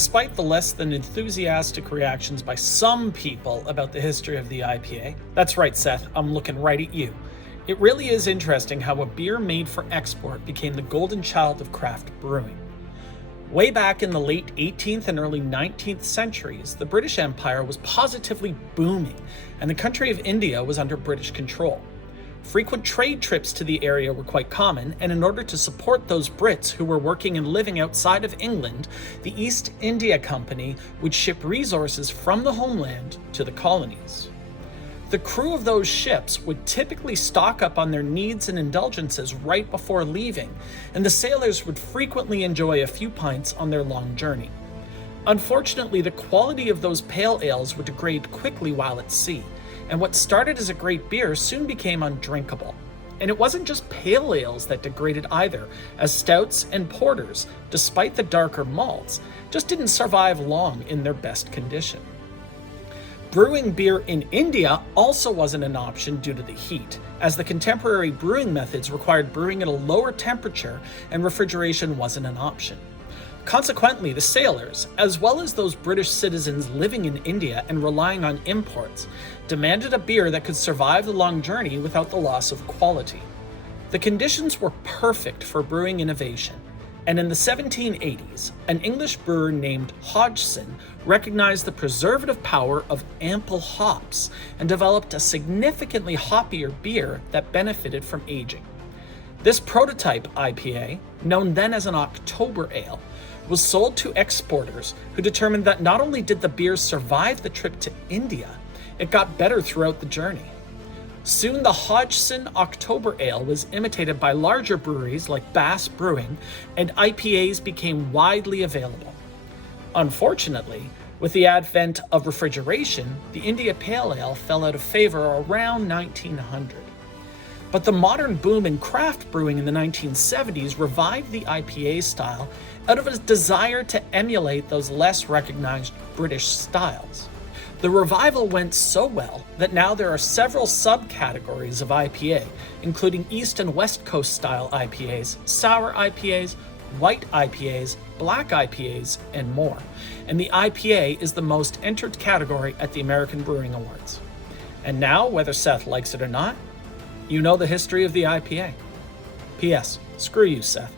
Despite the less than enthusiastic reactions by some people about the history of the IPA, that's right, Seth, I'm looking right at you. It really is interesting how a beer made for export became the golden child of craft brewing. Way back in the late 18th and early 19th centuries, the British Empire was positively booming, and the country of India was under British control. Frequent trade trips to the area were quite common, and in order to support those Brits who were working and living outside of England, the East India Company would ship resources from the homeland to the colonies. The crew of those ships would typically stock up on their needs and indulgences right before leaving, and the sailors would frequently enjoy a few pints on their long journey. Unfortunately, the quality of those pale ales would degrade quickly while at sea, and what started as a great beer soon became undrinkable. And it wasn't just pale ales that degraded either, as stouts and porters, despite the darker malts, just didn't survive long in their best condition. Brewing beer in India also wasn't an option due to the heat, as the contemporary brewing methods required brewing at a lower temperature and refrigeration wasn't an option. Consequently, the sailors, as well as those British citizens living in India and relying on imports, demanded a beer that could survive the long journey without the loss of quality. The conditions were perfect for brewing innovation, and in the 1780s, an English brewer named Hodgson recognized the preservative power of ample hops and developed a significantly hoppier beer that benefited from aging. This prototype IPA, known then as an October Ale, was sold to exporters who determined that not only did the beer survive the trip to India, it got better throughout the journey. Soon the Hodgson October Ale was imitated by larger breweries like Bass Brewing, and IPAs became widely available. Unfortunately, with the advent of refrigeration, the India Pale Ale fell out of favor around 1900. But the modern boom in craft brewing in the 1970s revived the IPA style out of a desire to emulate those less recognized British styles. The revival went so well that now there are several subcategories of IPA, including East and West Coast style IPAs, sour IPAs, white IPAs, black IPAs, and more. And the IPA is the most entered category at the American Brewing Awards. And now, whether Seth likes it or not, you know the history of the IPA. P.S. Screw you, Seth.